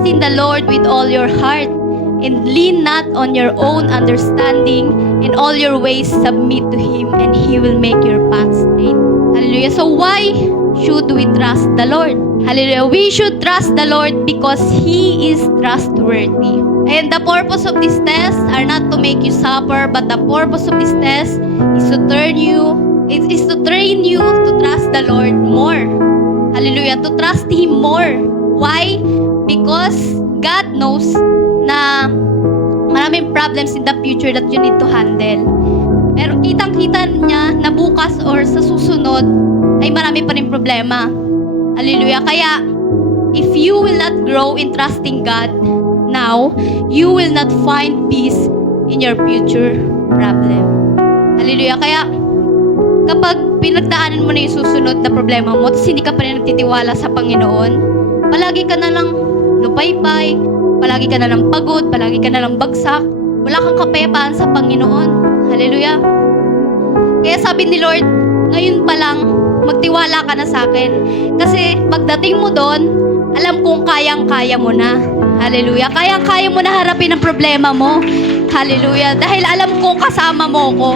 Trust in the Lord with all your heart, and lean not on your own understanding. In all your ways submit to Him, and He will make your path straight. Hallelujah. So why should we trust the Lord? Hallelujah. We should trust the Lord because He is trustworthy. And the purpose of this test are not to make you suffer, but the purpose of this test is to train you to trust the Lord more. Hallelujah. To trust Him more. Why? Because God knows na maraming problems in the future that you need to handle. Pero kitang-kita niya na bukas or sa susunod ay marami pa rin problema. Hallelujah. Kaya, if you will not grow in trusting God now, you will not find peace in your future problem. Hallelujah. Kaya, kapag pinagdaanan mo na yung susunod na problema mo, tapos hindi ka pa rin nagtitiwala sa Panginoon, palagi ka na lang lupaypay, palagi ka na lang pagod, palagi ka na lang bagsak, wala kang kapayapaan sa Panginoon. Hallelujah. Kaya sabi ni Lord, ngayon pa lang, magtiwala ka na sa akin. Kasi pagdating mo doon, alam kong kayang-kaya mo na. Hallelujah. Kayang-kaya mo na harapin ang problema mo. Hallelujah. Dahil alam kong kasama mo ko.